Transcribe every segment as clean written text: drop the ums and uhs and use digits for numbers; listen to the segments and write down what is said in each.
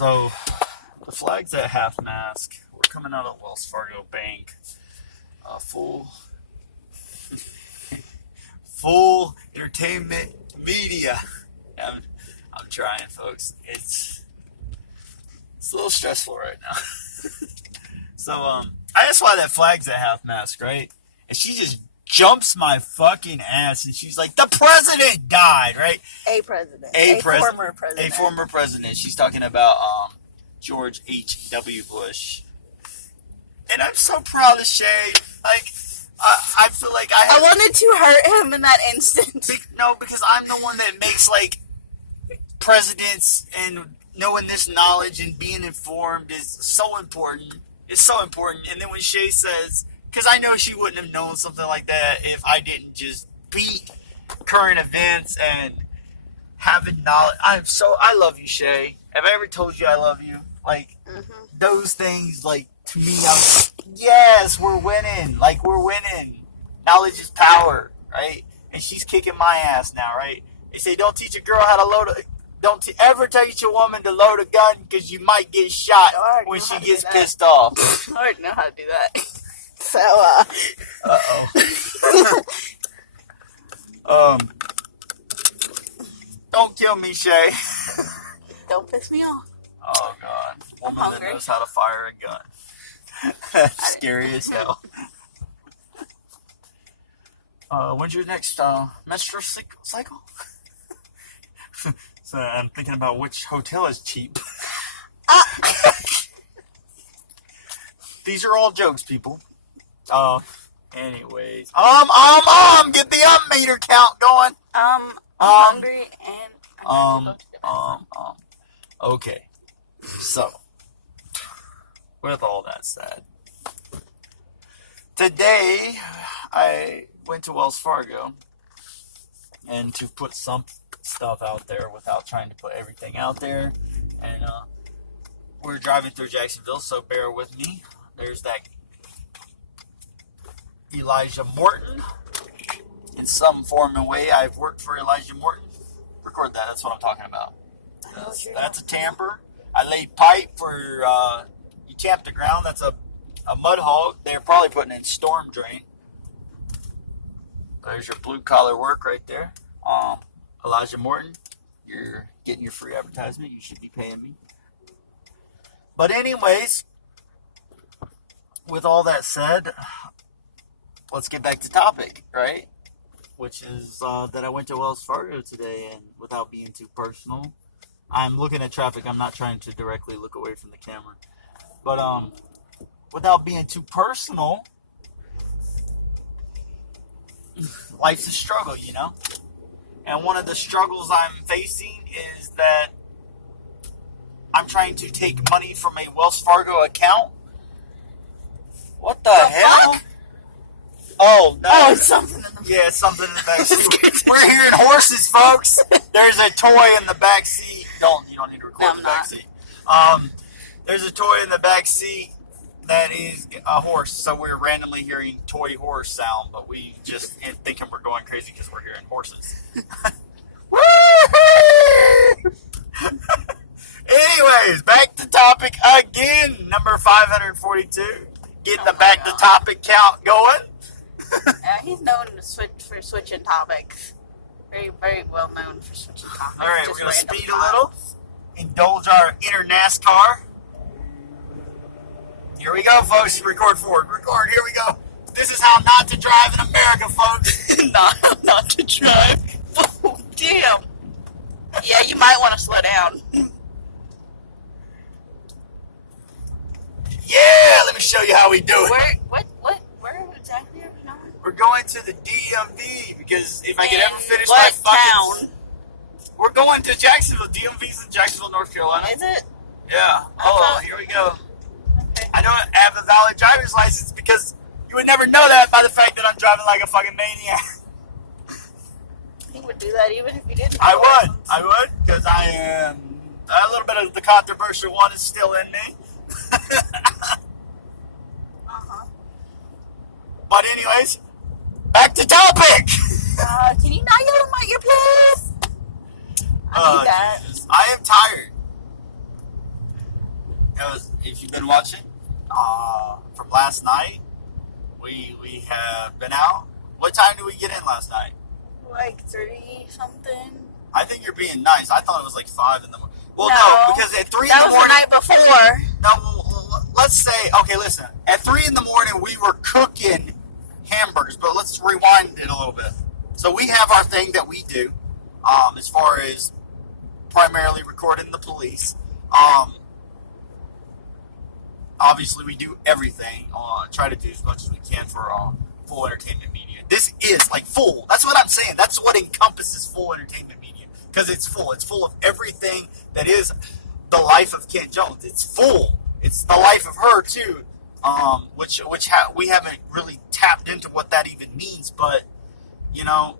So, the flags at half mast. We're coming out of Wells Fargo Bank. Full entertainment media. I'm trying, folks. It's a little stressful right now. So, I just saw that flag's at half mast, right? And she just jumps my fucking ass, and she's like, "The president died," right? A former president. A former president. She's talking about George H.W. Bush. And I'm so proud of Shay. Like, I feel like I wanted to hurt him in that instant. No, because I'm the one that makes, like, presidents and knowing this knowledge and being informed is so important. It's so important. And then when Shay says, because I know she wouldn't have known something like that if I didn't just beat current events and having knowledge. I love you, Shay. Have I ever told you I love you? Like, those things, like, to me, I'm like, yes, we're winning. Like, we're winning. Knowledge is power, right? And she's kicking my ass now, right? They say don't teach a girl how to load a... Don't ever teach a woman to load a gun because you might get shot when she gets pissed off. I already know how to do that. So, don't kill me, Shay. Don't piss me off. Oh, God. I'm Woman hungry. that knows how to fire a gun. That's scary as hell. When's your next menstrual cycle? So I'm thinking about which hotel is cheap. These are all jokes, people. Anyways. Get the meter count going. I'm hungry and I have to go to the Okay. So, with all that said, today I went to Wells Fargo and to put some stuff out there without trying to put everything out there. And we're driving through Jacksonville, so bear with me. There's that Elijah Morton. In some form and way, I've worked for Elijah Morton. Record that. That's what I'm talking about. That's a tamper. I laid pipe for, you tamp the ground. That's a mud hog. They're probably putting in storm drain. There's your blue collar work right there. Elijah Morton, you're getting your free advertisement. You should be paying me. But anyways, with all that said, let's get back to topic, right? Which is that I went to Wells Fargo today, and without being too personal, I'm looking at traffic. I'm not trying to directly look away from the camera. But without being too personal, life's a struggle, you know? And one of the struggles I'm facing is that I'm trying to take money from a Wells Fargo account. What the hell? Fuck? Oh, no. Oh, it's something in the... Yeah, it's something in the back seat. We're hearing horses, folks. There's a toy in the back seat. You don't need to record the back seat. There's a toy in the back seat that is a horse. So we're randomly hearing toy horse sound, but we just thinking we're going crazy because we're hearing horses. Anyways, back to topic again. Number 542. Getting the back to topic count going. He's known for switching topics. Very, very well known for switching topics. All right, Just we're going to random speed a little. Indulge our inner NASCAR. Here we go, folks. Record forward. Record. Here we go. This is how not to drive in America, folks. not to drive. Oh, damn. Yeah, you might want to slow down. Yeah, let me show you how we do it. Where exactly are we going? We're going to the DMV because if I could ever finish my What fucking... town? We're going to Jacksonville. DMV's in Jacksonville, North Carolina. Is it? Yeah. Oh, here we go. Okay. I don't have a valid driver's license because you would never know that by the fact that I'm driving like a fucking maniac. He would do that even if he didn't. I would, because I am... A little bit of the controversial one is still in me. But anyways, back to topic! Can you not yell in my ear, please? I need that. Jesus. I am tired. if you've been watching from last night, we have been out. What time did we get in last night? Like 3 something. I think you're being nice. I thought it was like 5 in the morning. Well, No, no, because at 3 in That the was morning. the night before. No, let's say, okay, listen. At 3 in the morning, we were cooking hamburgers, but let's rewind it a little bit. So we have our thing that we do, as far as primarily recording the police. Obviously, we do everything, try to do as much as we can for full entertainment media. This is like full. That's what I'm saying. That's what encompasses full entertainment media. Because it's full. It's full of everything that is the life of Kent Jones. It's full. It's the life of her, too. Which we haven't really tapped into what that even means. But, you know,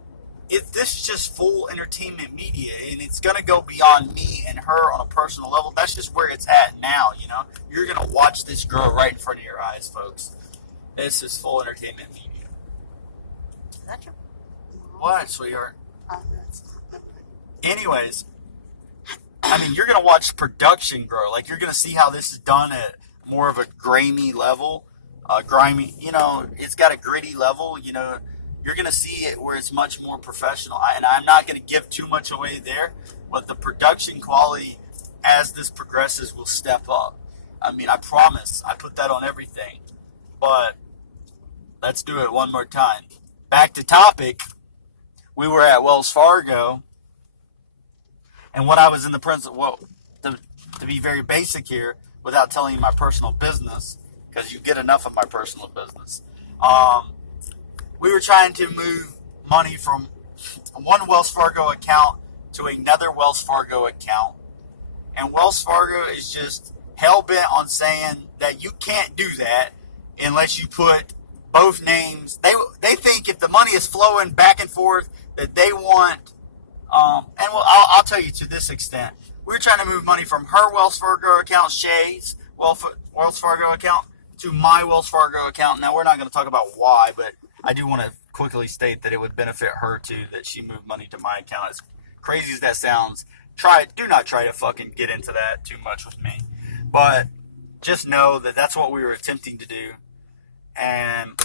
if this is just full entertainment media, and it's going to go beyond me and her on a personal level, that's just where it's at now, you know? You're going to watch this grow right in front of your eyes, folks. This is full entertainment media. Is that your... What, sweetheart? That's not. Anyways, I mean, you're going to watch production grow. Like, you're going to see how this is done at more of a grimy level. Grimy, you know, it's got a gritty level, you know. You're going to see it where it's much more professional. And I'm not going to give too much away there, but the production quality as this progresses will step up. I mean, I promise. I put that on everything. But let's do it one more time. Back to topic. We were at Wells Fargo. And when I was in the principal, well, to be very basic here, without telling you my personal business, because you get enough of my personal business, we were trying to move money from one Wells Fargo account to another Wells Fargo account. And Wells Fargo is just hell-bent on saying that you can't do that unless you put both names. They think if the money is flowing back and forth that they want, and well, I'll tell you to this extent. We were trying to move money from her Wells Fargo account, Shay's Wells Fargo account, to my Wells Fargo account. Now, we're not going to talk about why, but I do want to quickly state that it would benefit her too that she moved money to my account. As crazy as that sounds, do not try to fucking get into that too much with me. But just know that that's what we were attempting to do. And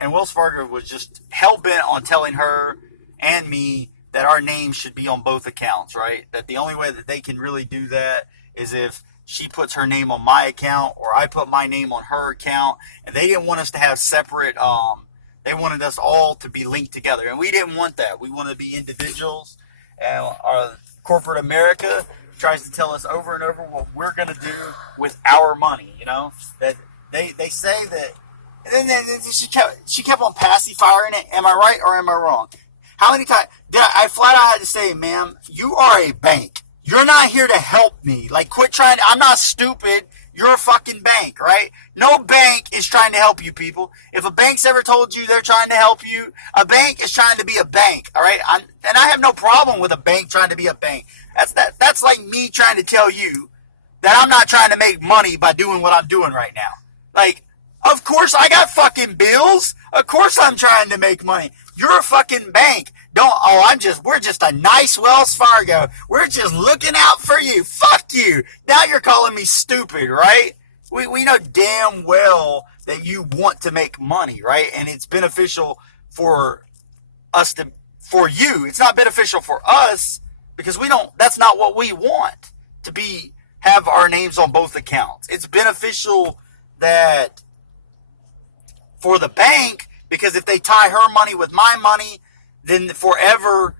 Wells Fargo was just hell-bent on telling her and me that our names should be on both accounts, right? That the only way that they can really do that is if she puts her name on my account or I put my name on her account. And they didn't want us to have separate, they wanted us all to be linked together. And we didn't want that. We wanted to be individuals. And our corporate America tries to tell us over and over what we're going to do with our money, you know? That they say that, and then she kept on pacifiering it. Am I right or am I wrong? How many times did I flat out had to say, ma'am, you are a bank. You're not here to help me. Like, quit trying to, I'm not stupid. You're a fucking bank, right? No bank is trying to help you, people. If a bank's ever told you they're trying to help you, a bank is trying to be a bank, all right? And I have no problem with a bank trying to be a bank. That's like me trying to tell you that I'm not trying to make money by doing what I'm doing right now. Like, of course I got fucking bills. Of course I'm trying to make money. You're a fucking bank. We're just a nice Wells Fargo. We're just looking out for you. Fuck you. Now you're calling me stupid, right? We know damn well that you want to make money, right? And it's beneficial for you. It's not beneficial for us because that's not what we want, to have our names on both accounts. It's beneficial that for the bank, because if they tie her money with my money, then forever,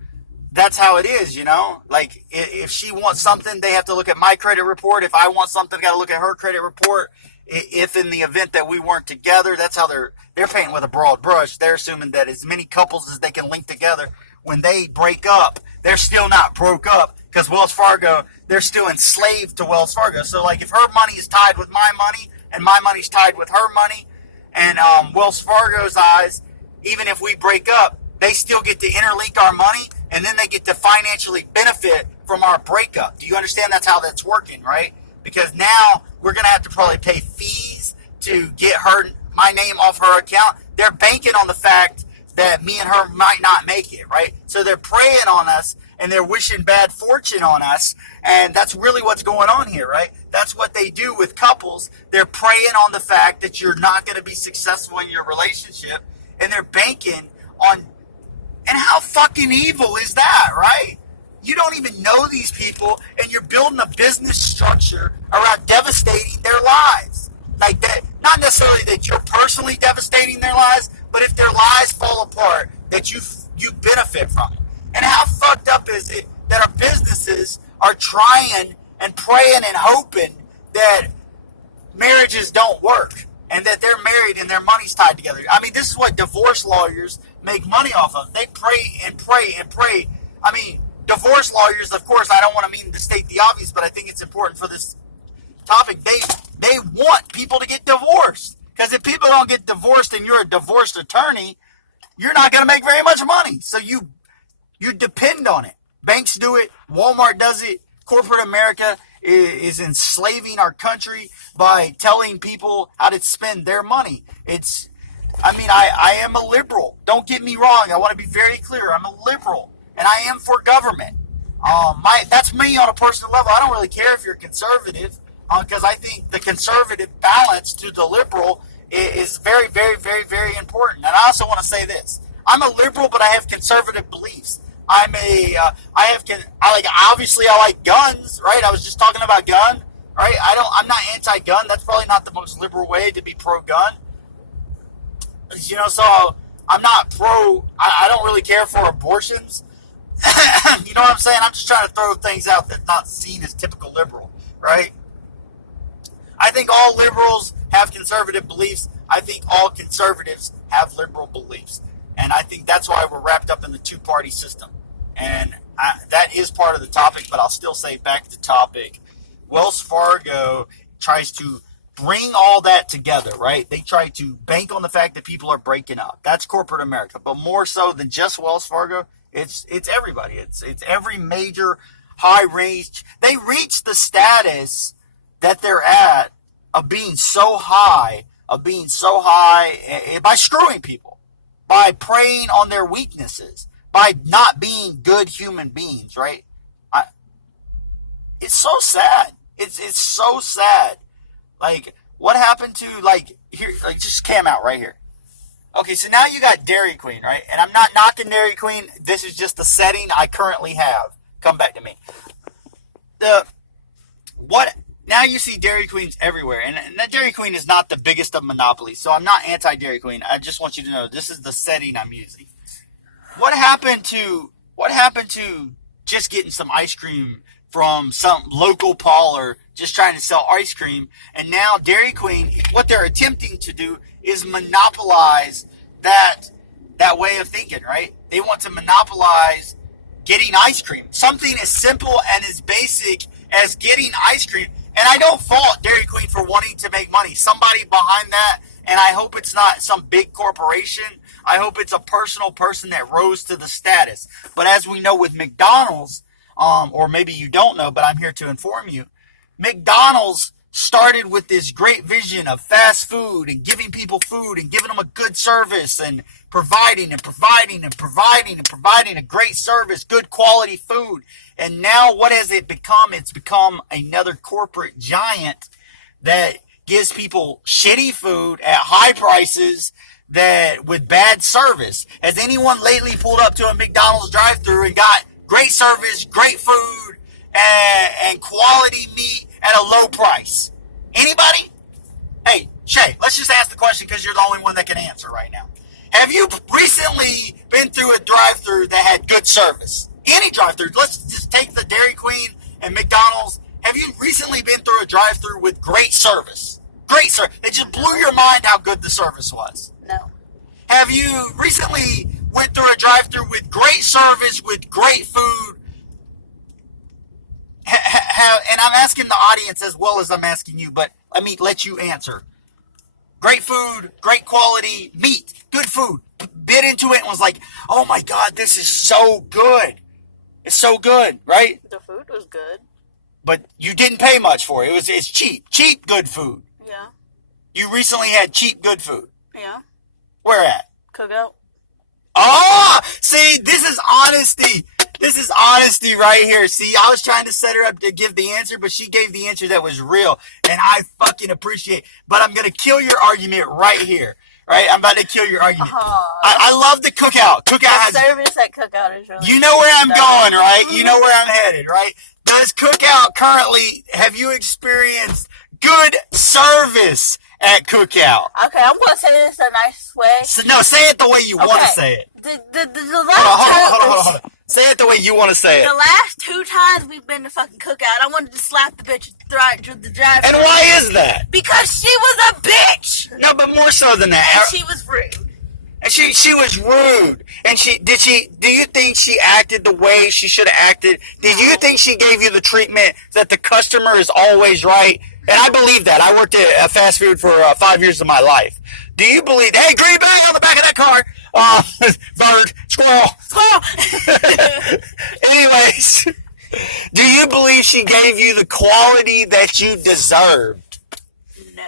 that's how it is, you know? Like, if she wants something, they have to look at my credit report. If I want something, got to look at her credit report. If in the event that we weren't together, that's how they're painting with a broad brush. They're assuming that as many couples as they can link together, when they break up, they're still not broke up because Wells Fargo, they're still enslaved to Wells Fargo. So, like, if her money is tied with my money and my money's tied with her money, and Wells Fargo's eyes, even if we break up, they still get to interlink our money, and then they get to financially benefit from our breakup. Do you understand that's how that's working, right? Because now we're going to have to probably pay fees to get my name off her account. They're banking on the fact that me and her might not make it, right? So they're preying on us, and they're wishing bad fortune on us. And that's really what's going on here, right? That's what they do with couples. They're preying on the fact that you're not going to be successful in your relationship, and they're banking on. And how fucking evil is that, right? You don't even know these people, and you're building a business structure around devastating their lives. Like that, not necessarily that you're personally devastating their lives, but if their lives fall apart, that you benefit from it. And how fucked up is it that our businesses are trying and praying and hoping that marriages don't work and that they're married and their money's tied together? I mean, this is what divorce lawyers make money off of. They pray and pray and pray. I mean, divorce lawyers, of course, I don't want to state the obvious, but I think it's important for this topic. They want people to get divorced, because if people don't get divorced and you're a divorced attorney, you're not going to make very much money. So you depend on it. Banks do it. Walmart does it. Corporate America is enslaving our country by telling people how to spend their money. I am a liberal. Don't get me wrong. I want to be very clear. I'm a liberal, and I am for government. That's me on a personal level. I don't really care if you're conservative, because I think the conservative balance to the liberal is very, very, very, very important. And I also want to say this: I'm a liberal, but I have conservative beliefs. Obviously I like guns, right? I was just talking about gun, right? I'm not anti-gun. That's probably not the most liberal way to be pro-gun. So I'm not I don't really care for abortions. You know what I'm saying? I'm just trying to throw things out that's not seen as typical liberal, right? I think all liberals have conservative beliefs. I think all conservatives have liberal beliefs. And I think that's why we're wrapped up in the two-party system. And that is part of the topic, but I'll still say back to topic. Wells Fargo tries to bring all that together, right? They try to bank on the fact that people are breaking up. That's corporate America. But more so than just Wells Fargo, it's everybody. It's every major high range. They reach the status that they're at of being so high by screwing people, by preying on their weaknesses, by not being good human beings, right? It's so sad. It's so sad. Like, what happened to, here, just came out right here. Okay, so now you got Dairy Queen, right? And I'm not knocking Dairy Queen. This is just the setting I currently have. Come back to me. Now you see Dairy Queens everywhere. And that Dairy Queen is not the biggest of monopolies. So I'm not anti-Dairy Queen. I just want you to know this is the setting I'm using. What happened to just getting some ice cream from some local parlor just trying to sell ice cream? And now Dairy Queen, what they're attempting to do is monopolize that way of thinking, right? They want to monopolize getting ice cream. Something as simple and as basic as getting ice cream. And I don't fault Dairy Queen for wanting to make money. Somebody behind that, and I hope it's not some big corporation. I hope it's a personal person that rose to the status. But as we know with McDonald's, or maybe you don't know, but I'm here to inform you, McDonald's started with this great vision of fast food and giving people food and giving them a good service and providing a great service, good quality food. And now what has it become? It's become another corporate giant that gives people shitty food at high prices with bad service. Has anyone lately pulled up to a McDonald's drive-thru and got great service, great food, and quality meat at a low price? Anybody? Hey, Shay, let's just ask the question because you're the only one that can answer right now. Have you recently been through a drive-thru that had good service? Any drive-thru. Let's just take the Dairy Queen and McDonald's. Have you recently been through a drive-thru with great service? Great service. It just blew your mind how good the service was. No. Have you recently went through a drive-thru with great service, with great food? And I'm asking the audience as well as I'm asking you, but let me let you answer. Great food, great quality meat, good food. Bit into it and was like, oh my God, this is so good. It's so good, right? The food was good. But you didn't pay much for it. It's cheap. Cheap, good food. Yeah. You recently had cheap, good food. Yeah. Where at? Cookout. Oh, see, this is honesty. This is honesty right here. See, I was trying to set her up to give the answer, but she gave the answer that was real, and I fucking appreciate. But I'm gonna kill your argument right here. Right, I'm about to kill your argument. I love the Cookout. Cookout has service at Cookout is really. You know where I'm going, right? You know where I'm headed, right? Does Cookout currently, have you experienced good service at Cookout? Okay, I'm going to say this in a nice way. No, say it the way you want to say it. The last Hold on. Say it the way you want to say it. The last 2 times we've been to fucking Cookout, I wanted to slap the bitch the driver. And why is that? Because she was a bitch! No, but more so than that. And she was rude. And she was rude. And do you think she acted the way she should have acted? Did you think she gave you the treatment that the customer is always right? And I believe that. I worked at fast food for 5 years of my life. Do you believe, hey, green bag on the back of that car. Bird, squirrel. Anyways, do you believe she gave you the quality that you deserved? No.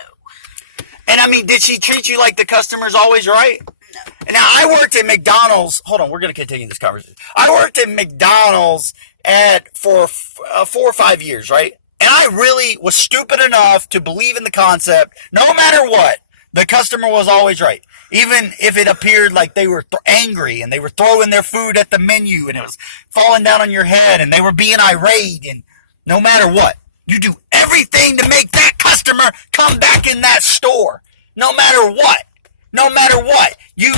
And I mean, did she treat you like the customer's always right? No. Now, I worked at McDonald's. Hold on, we're going to continue this conversation. I worked at McDonald's for 4 or 5 years, right? And I really was stupid enough to believe in the concept, no matter what, the customer was always right. Even if it appeared like they were angry and they were throwing their food at the menu and it was falling down on your head and they were being irate, and no matter what, you do everything to make that customer come back in that store. No matter what. No matter what. You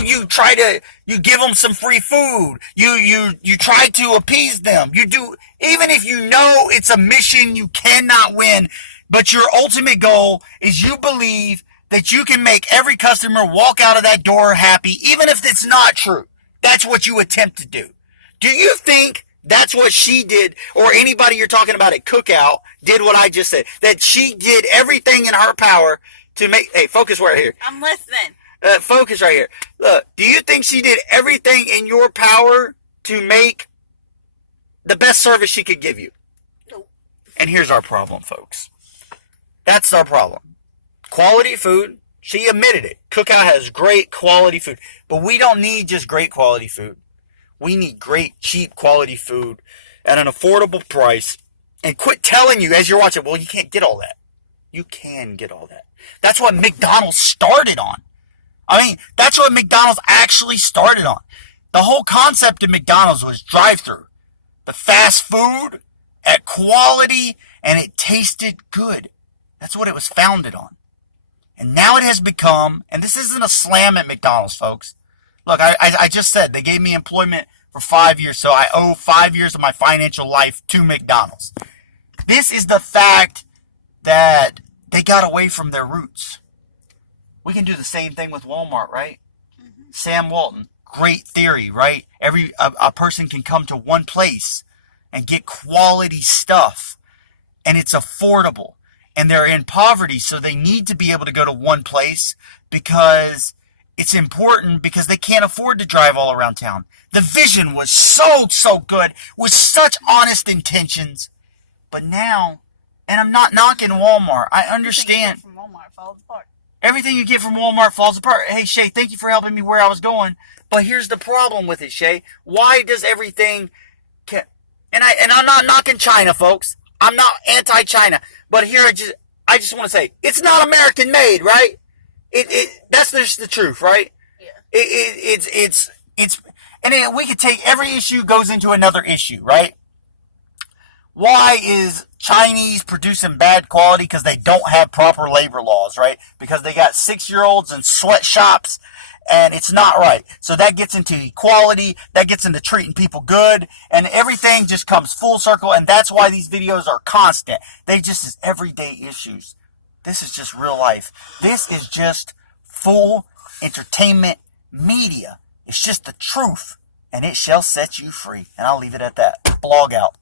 give them some free food. You try to appease them. You do, even if you know it's a mission you cannot win, but your ultimate goal is you believe that you can make every customer walk out of that door happy, even if it's not true. That's what you attempt to do. Do you think that's what she did, or anybody you're talking about at Cookout did what I just said? That she did everything in her power to make, hey, focus right here. I'm listening. Focus right here. Look, do you think she did everything in your power to make the best service she could give you? Nope. And here's our problem, folks. That's our problem. Quality food. She admitted it. Cookout has great quality food. But we don't need just great quality food. We need great, cheap quality food at an affordable price. And quit telling you as you're watching, well, you can't get all that. You can get all that. That's what McDonald's started on. I mean, that's what McDonald's actually started on. The whole concept of McDonald's was drive-through. The fast food at quality, and it tasted good. That's what it was founded on. And now it has become, and this isn't a slam at McDonald's, folks. Look, I just said they gave me employment for 5 years, so I owe 5 years of my financial life to McDonald's. This is the fact that they got away from their roots. We can do the same thing with Walmart, right? Mm-hmm. Sam Walton, great theory, right? A person can come to one place and get quality stuff, and it's affordable. And they're in poverty, so they need to be able to go to one place because it's important, because they can't afford to drive all around town. The vision was so good, with such honest intentions. But now, and I'm not knocking Walmart. I understand. Everything you get from Walmart falls apart. Everything you get from Walmart falls apart. Hey, Shay, thank you for helping me where I was going. But here's the problem with it, Shay. Why does everything... And I'm not knocking China, folks. I'm not anti-China. But here I just want to say, it's not American made, right? That's just the truth, right? Yeah. And we could take every issue goes into another issue, right? Why is Chinese producing bad quality? Because they don't have proper labor laws, right? Because they got 6-year-olds in sweatshops, and it's not right. So that gets into equality, that gets into treating people good, and everything just comes full circle, and that's why these videos are constant. They just is everyday issues. This is just real life. This is just full entertainment media. It's just the truth, and it shall set you free. And I'll leave it at that. Blog out.